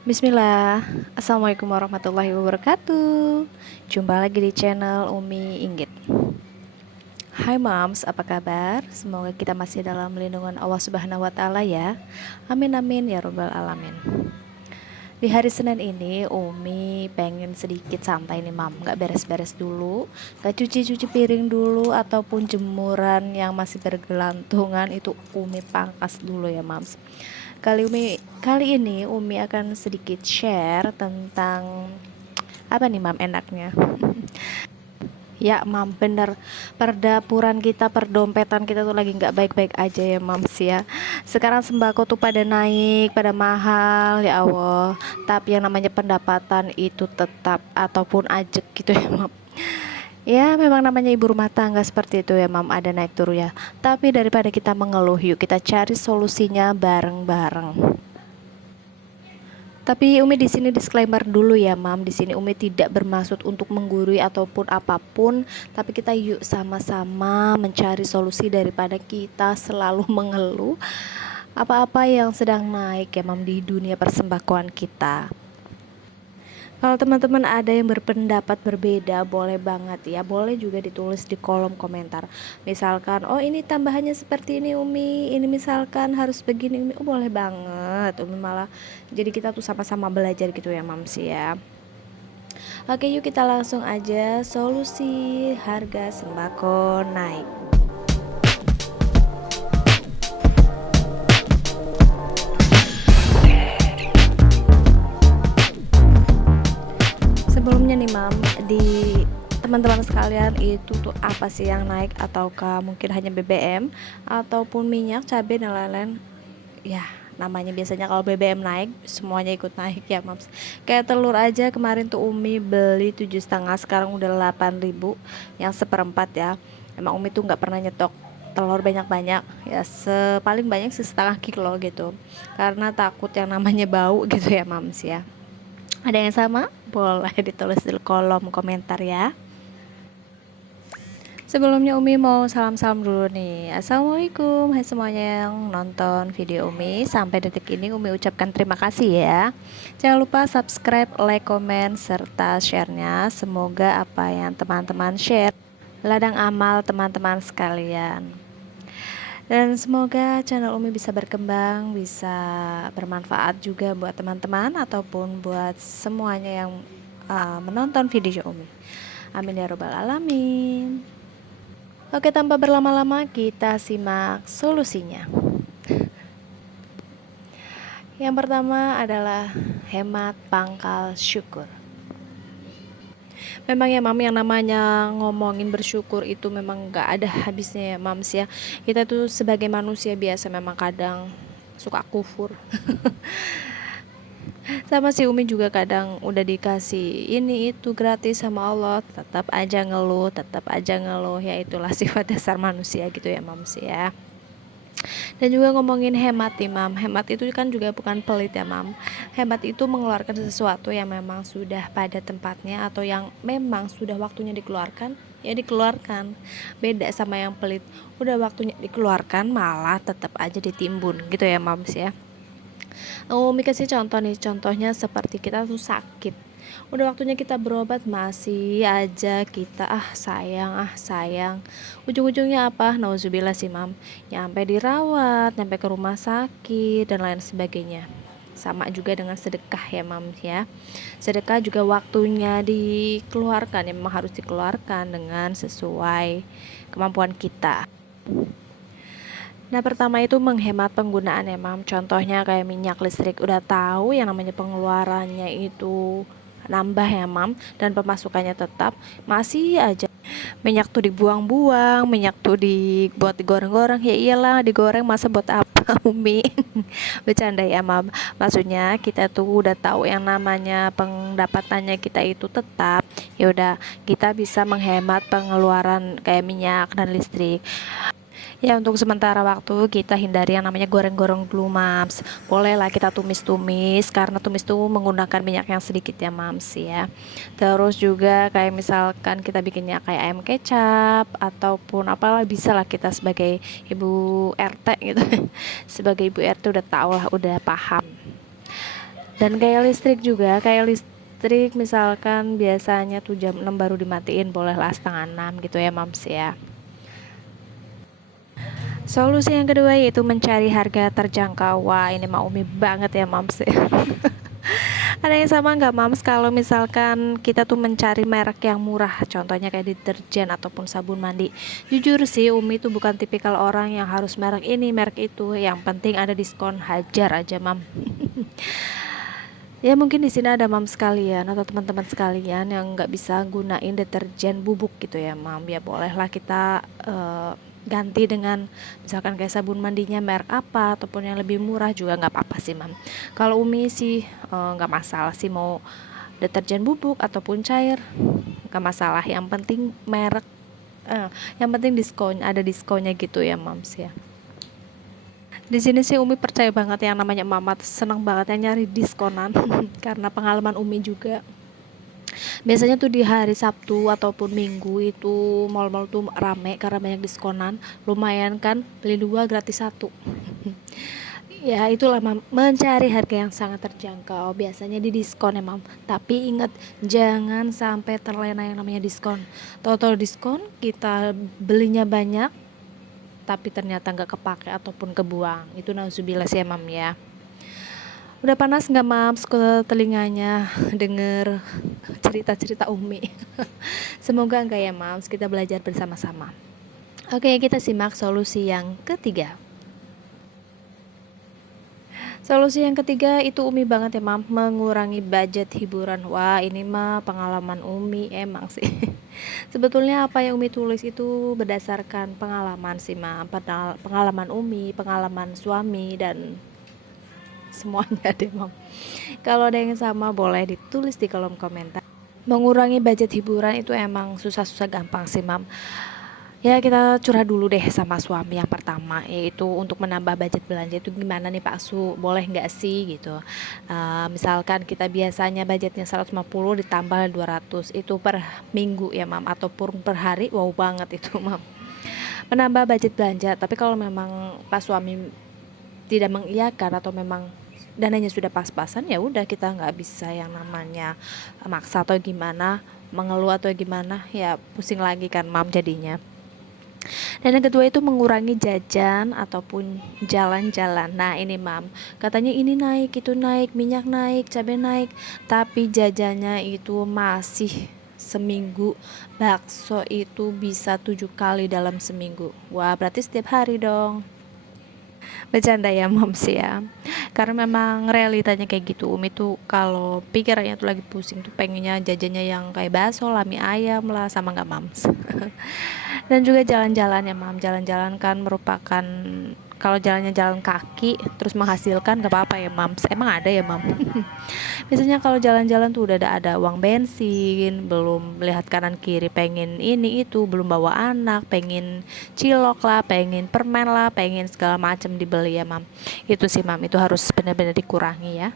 Bismillah, Assalamualaikum warahmatullahi wabarakatuh. Jumpa lagi di channel Umi Inggit. Hai Moms, apa kabar? Semoga kita masih dalam lindungan Allah Subhanahu wa Ta'ala ya. Amin amin ya Robbal Alamin. Di hari Senin ini Umi pengen sedikit santai nih Mam, gak beres-beres dulu, gak cuci-cuci piring dulu, ataupun jemuran yang masih bergelantungan itu Umi pangkas dulu ya Mams. Kali ini Umi akan sedikit share tentang apa nih Mam enaknya. Ya Mam, bener, perdapuran kita, perdompetan kita tuh lagi nggak baik-baik aja ya Mams ya. Sekarang sembako tuh pada naik, pada mahal ya Allah. Tapi yang namanya pendapatan itu tetap ataupun ajek gitu ya Mam. Ya memang namanya ibu rumah tangga seperti itu ya Mam, ada naik turun ya. Tapi daripada kita mengeluh, yuk kita cari solusinya bareng-bareng. Tapi Umi di sini disclaimer dulu ya Mam, di sini Umi tidak bermaksud untuk menggurui ataupun apapun, tapi kita yuk sama-sama mencari solusi daripada kita selalu mengeluh apa-apa yang sedang naik ya Mam di dunia persembahkoan kita. Kalau teman-teman ada yang berpendapat berbeda, boleh banget ya, boleh juga ditulis di kolom komentar. Misalkan, oh ini tambahannya seperti ini Umi, ini misalkan harus begini Umi, oh boleh banget Umi, malah jadi kita tuh sama-sama belajar gitu ya Mams ya. Oke yuk kita langsung aja, solusi harga sembako naik. Sebelumnya nih Mam, di teman-teman sekalian itu tuh apa sih yang naik, ataukah mungkin hanya BBM ataupun minyak, cabai dan lain-lain. Ya namanya biasanya kalau BBM naik semuanya ikut naik ya Mams. Kayak telur aja kemarin tuh Umi beli 7,5, sekarang udah 8.000 yang seperempat ya. Emang Umi tuh nggak pernah nyetok telur banyak-banyak ya, paling banyak setengah kilo gitu, karena takut yang namanya bau gitu ya Mams ya. Ada yang sama? Boleh ditulis di kolom komentar ya. Sebelumnya Umi mau salam-salam dulu nih. Assalamualaikum hai semuanya yang nonton video Umi. Sampai detik ini Umi ucapkan terima kasih ya. Jangan lupa subscribe, like, komen, serta share-nya. Semoga apa yang teman-teman share ladang amal teman-teman sekalian. Dan semoga channel Umi bisa berkembang, bisa bermanfaat juga buat teman-teman ataupun buat semuanya yang menonton video Umi. Amin ya robbal alamin. Oke, tanpa berlama-lama kita simak solusinya. Yang pertama adalah hemat pangkal syukur. Memang ya Mam, yang namanya ngomongin bersyukur itu memang gak ada habisnya ya Mams ya. Kita tuh sebagai manusia biasa memang kadang suka kufur. Sama si Umi juga kadang udah dikasih ini itu gratis sama Allah, tetap aja ngeluh, ya itulah sifat dasar manusia gitu ya Mams ya. Dan juga ngomongin hemat nih Mam, hemat itu kan juga bukan pelit ya Mam. Hemat itu mengeluarkan sesuatu yang memang sudah pada tempatnya atau yang memang sudah waktunya dikeluarkan, ya dikeluarkan. Beda sama yang pelit, udah waktunya dikeluarkan malah tetap aja ditimbun gitu ya Mams ya. Umi kasih contoh nih, contohnya seperti kita tuh sakit, udah waktunya kita berobat masih aja kita sayang, ujung-ujungnya apa, nauzubillah sih Mam, nyampe dirawat, nyampe ke rumah sakit dan lain sebagainya. Sama juga dengan sedekah ya Mam ya, sedekah juga waktunya dikeluarkan ya, memang harus dikeluarkan dengan sesuai kemampuan kita. Nah pertama itu menghemat penggunaan ya Mam. Contohnya kayak minyak listrik, udah tahu yang namanya pengeluarannya itu nambah ya Mam, dan pemasukannya tetap, masih aja minyak tuh dibuang-buang, minyak tuh dibuat digoreng-goreng. Ya iyalah digoreng, masa buat apa Umi? Bercanda ya Mam. Maksudnya kita tuh udah tahu yang namanya pendapatannya kita itu tetap, ya udah kita bisa menghemat pengeluaran kayak minyak dan listrik. Ya untuk sementara waktu kita hindari yang namanya goreng-goreng dulu Mams. Bolehlah kita tumis-tumis, karena tumis tuh menggunakan minyak yang sedikit ya Mams ya. Terus juga kayak misalkan kita bikinnya kayak ayam kecap ataupun apalah, bisa lah kita sebagai ibu RT gitu. Sebagai ibu RT udah tau lah, udah paham. Dan kayak listrik juga, kayak listrik misalkan biasanya tuh jam 6 baru dimatiin, bolehlah setengah 6 gitu ya Mams ya. Solusi yang kedua yaitu mencari harga terjangkau. Wah, ini mah Umi banget ya Mams ya. Ada yang sama nggak Mams kalau misalkan kita tuh mencari merek yang murah, contohnya kayak deterjen ataupun sabun mandi. Jujur sih Umi tuh bukan tipikal orang yang harus merek ini merek itu, yang penting ada diskon, hajar aja Mam. Ya mungkin di sini ada mam sekalian atau teman-teman sekalian yang nggak bisa gunain deterjen bubuk gitu ya mam, ya bolehlah kita ganti dengan misalkan kayak sabun mandinya merek apa ataupun yang lebih murah juga nggak apa-apa sih mam. Kalau Umi sih nggak masalah sih mau deterjen bubuk ataupun cair, nggak masalah, yang penting merek, yang penting diskon, ada diskonnya gitu ya mams ya. Di sini sih Umi percaya banget yang namanya Mamat, senang banget yang nyari diskonan karena pengalaman Umi juga. Biasanya tuh di hari Sabtu ataupun Minggu itu mall-mall tuh rame karena banyak diskonan. Lumayan kan, beli 2 gratis 1. Ya itulah mam, mencari harga yang sangat terjangkau. Biasanya di diskon ya mam. Tapi ingat jangan sampai terlena yang namanya diskon. Tahu-tahu diskon kita belinya banyak tapi ternyata nggak kepake ataupun kebuang, itu nauzubillah sih ya mam ya. Udah panas nggak mams ke telinganya denger cerita-cerita Umi? Semoga enggak ya mams, kita belajar bersama-sama. Oke, kita simak solusi yang ketiga. Solusi yang ketiga itu Umi banget ya mam, mengurangi budget hiburan. Wah ini mah pengalaman Umi emang sih. Sebetulnya apa yang Umi tulis itu berdasarkan pengalaman sih mam, pengalaman Umi, pengalaman suami dan semuanya deh mam. Kalau ada yang sama boleh ditulis di kolom komentar. Mengurangi budget hiburan itu emang susah-susah gampang sih mam. Ya kita curhat dulu deh sama suami yang pertama, yaitu untuk menambah budget belanja itu gimana nih Pak Su, boleh nggak sih gitu. Misalkan kita biasanya budgetnya 150 ditambah 200 itu per minggu ya mam, ataupun per hari, wow banget itu mam, menambah budget belanja. Tapi kalau memang Pak suami tidak mengiyakan atau memang dananya sudah pas-pasan, ya udah kita nggak bisa yang namanya maksa atau gimana, mengeluh atau gimana, ya pusing lagi kan mam jadinya. Dan yang kedua itu mengurangi jajan ataupun jalan-jalan. Nah ini mam, katanya ini naik, itu naik, minyak naik, cabai naik, tapi jajannya itu masih seminggu. Bakso itu bisa 7 kali dalam seminggu. Wah berarti setiap hari dong. Bercanda ya moms ya, karena memang realitanya kayak gitu. Umi tuh kalau pikirannya tuh lagi pusing tuh pengennya jajannya yang kayak bakso lah, mie ayam lah, sama nggak mams. Dan juga jalan-jalan ya mam, jalan-jalan kan merupakan, kalau jalannya jalan kaki terus menghasilkan gak apa-apa ya mams, emang ada ya mam. Biasanya kalau jalan-jalan tuh udah ada uang bensin, belum lihat kanan kiri, pengen ini itu, belum bawa anak, pengen cilok lah, pengen permen lah, pengen segala macam dibeli ya mam. Itu sih mam, itu harus benar-benar dikurangi ya.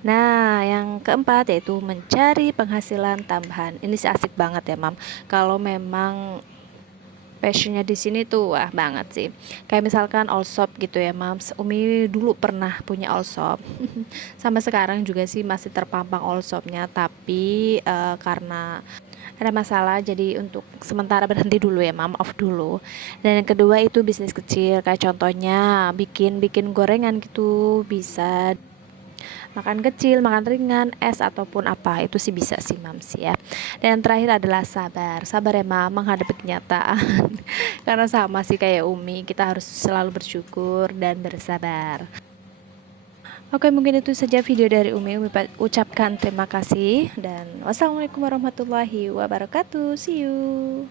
Nah, yang keempat yaitu mencari penghasilan tambahan. Ini sih asik banget ya, Mam. Kalau memang passionnya di sini tuh wah banget sih. Kayak misalkan all shop gitu ya, Mams. Umi dulu pernah punya all shop. Sampai sekarang juga sih masih terpampang all shopnya, tapi karena ada masalah jadi untuk sementara berhenti dulu ya mam, off dulu. Dan yang kedua itu bisnis kecil, kayak contohnya bikin gorengan gitu, bisa makan kecil, makan ringan, es ataupun apa, itu sih bisa sih mams ya. Dan yang terakhir adalah sabar ya mam, menghadapi kenyataan. Karena sama sih kayak Umi, kita harus selalu bersyukur dan bersabar. Oke, mungkin itu saja video dari Umi ucapkan terima kasih dan wassalamualaikum warahmatullahi wabarakatuh. See you.